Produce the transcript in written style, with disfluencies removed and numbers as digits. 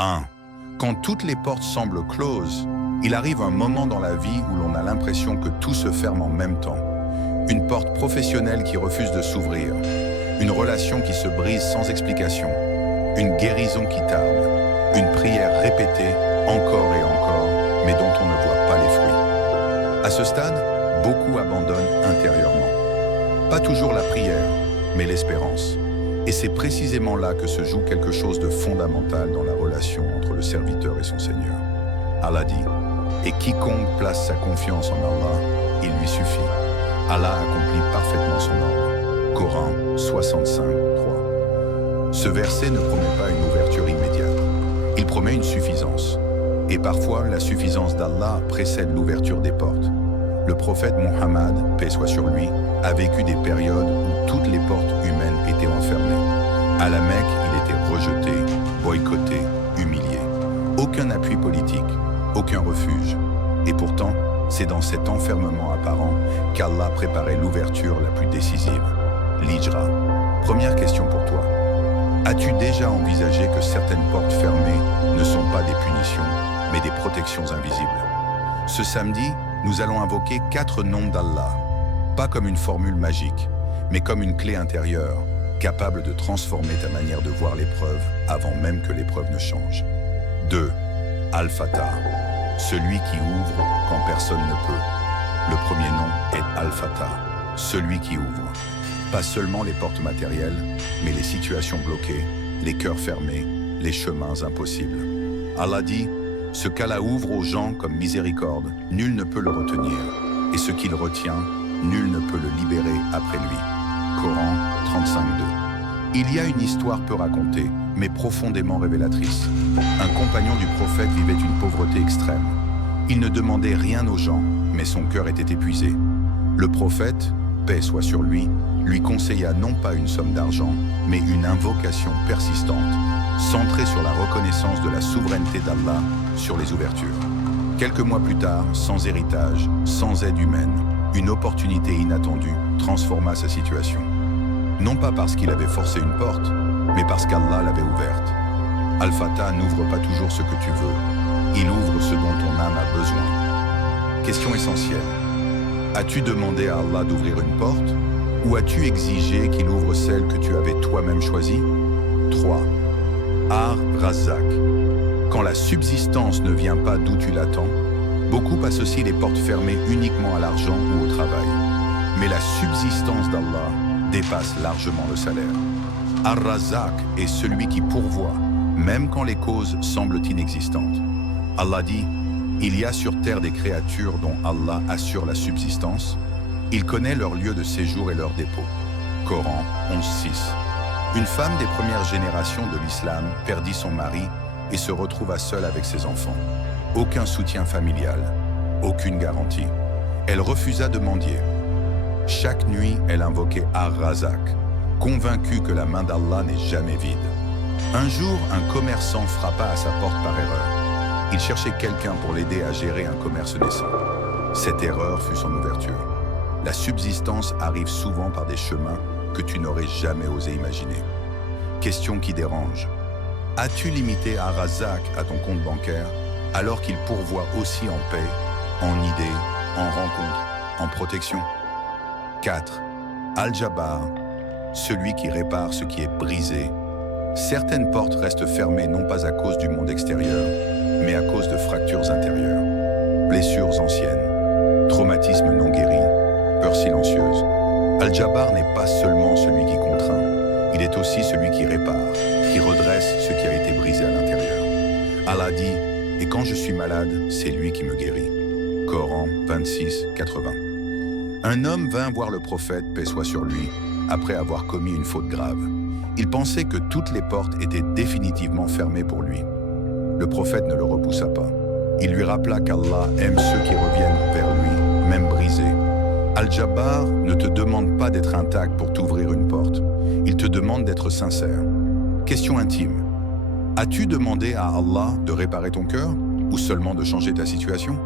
1. Quand toutes les portes semblent closes, il arrive un moment dans la vie où l'on a l'impression que tout se ferme en même temps. Une porte professionnelle qui refuse de s'ouvrir, une relation qui se brise sans explication, une guérison qui tarde, une prière répétée encore et encore, mais dont on ne voit pas les fruits. À ce stade, beaucoup abandonnent intérieurement. Pas toujours la prière, mais l'espérance. Et c'est précisément là que se joue quelque chose de fondamental dans la relation entre le serviteur et son Seigneur. Allah dit « Et quiconque place sa confiance en Allah, il lui suffit. Allah accomplit parfaitement son ordre. » Coran 65, 3. Ce verset ne promet pas une ouverture immédiate. Il promet une suffisance. Et parfois, la suffisance d'Allah précède l'ouverture des portes. Le prophète Muhammad, paix soit sur lui, a vécu des périodes où toutes les portes humaines étaient enfermées. À la Mecque, il était rejeté, boycotté, humilié. Aucun appui politique, aucun refuge. Et pourtant, c'est dans cet enfermement apparent qu'Allah préparait l'ouverture la plus décisive, l'Hijra. Première question pour toi. As-tu déjà envisagé que certaines portes fermées ne sont pas des punitions, mais des protections invisibles? Ce samedi, nous allons invoquer 4 noms d'Allah, pas comme une formule magique, mais comme une clé intérieure, capable de transformer ta manière de voir l'épreuve avant même que l'épreuve ne change. 2. Al-Fatah, celui qui ouvre quand personne ne peut. Le premier nom est Al-Fatah, celui qui ouvre. Pas seulement les portes matérielles, mais les situations bloquées, les cœurs fermés, les chemins impossibles. Allah dit: ce qu'Allah ouvre aux gens comme miséricorde, nul ne peut le retenir, et ce qu'il retient, nul ne peut le libérer après lui. Coran 35.2. Il y a une histoire peu racontée, mais profondément révélatrice. Un compagnon du prophète vivait une pauvreté extrême. Il ne demandait rien aux gens, mais son cœur était épuisé. Le prophète, paix soit sur lui conseilla non pas une somme d'argent, mais une invocation persistante, centrée sur la reconnaissance de la souveraineté d'Allah sur les ouvertures. Quelques mois plus tard, sans héritage, sans aide humaine, une opportunité inattendue transforma sa situation. Non pas parce qu'il avait forcé une porte, mais parce qu'Allah l'avait ouverte. Al-Fatah n'ouvre pas toujours ce que tu veux, il ouvre ce dont ton âme a besoin. Question essentielle. As-tu demandé à Allah d'ouvrir une porte, ou as-tu exigé qu'il ouvre celle que tu avais toi-même choisie? 3. Ar-Razzaq. Quand la subsistance ne vient pas d'où tu l'attends, beaucoup associent les portes fermées uniquement à l'argent ou au travail. Mais la subsistance d'Allah dépasse largement le salaire. Ar-Razzaq est celui qui pourvoit, même quand les causes semblent inexistantes. Allah dit: il y a sur terre des créatures dont Allah assure la subsistance. Il connaît leur lieu de séjour et leur dépôt. Coran 11.6. Une femme des premières générations de l'islam perdit son mari et se retrouva seule avec ses enfants. Aucun soutien familial, aucune garantie. Elle refusa de mendier. Chaque nuit, elle invoquait Ar-Razzaq, convaincue que la main d'Allah n'est jamais vide. Un jour, un commerçant frappa à sa porte par erreur. Il cherchait quelqu'un pour l'aider à gérer un commerce naissant. Cette erreur fut son ouverture. La subsistance arrive souvent par des chemins que tu n'aurais jamais osé imaginer. Question qui dérange. As-tu limité Ar-Razzaq à ton compte bancaire alors qu'il pourvoit aussi en paix, en idées, en rencontres, en protection? 4. Al-Jabbar, celui qui répare ce qui est brisé. Certaines portes restent fermées non pas à cause du monde extérieur, mais à cause de fractures intérieures, blessures anciennes, traumatismes non guéris, peur silencieuse. Al-Jabbar n'est pas seulement celui qui contraint, il est aussi celui qui répare, qui redresse ce qui a été brisé à l'intérieur. Allah dit: et quand je suis malade, c'est lui qui me guérit. Coran 26.80. Un homme vint voir le prophète, paix soit sur lui, après avoir commis une faute grave. Il pensait que toutes les portes étaient définitivement fermées pour lui. Le prophète ne le repoussa pas. Il lui rappela qu'Allah aime ceux qui reviennent vers lui, même brisés. Al-Jabbar ne te demande pas d'être intact pour t'ouvrir une porte. Il te demande d'être sincère. Question intime. As-tu demandé à Allah de réparer ton cœur ou seulement de changer ta situation?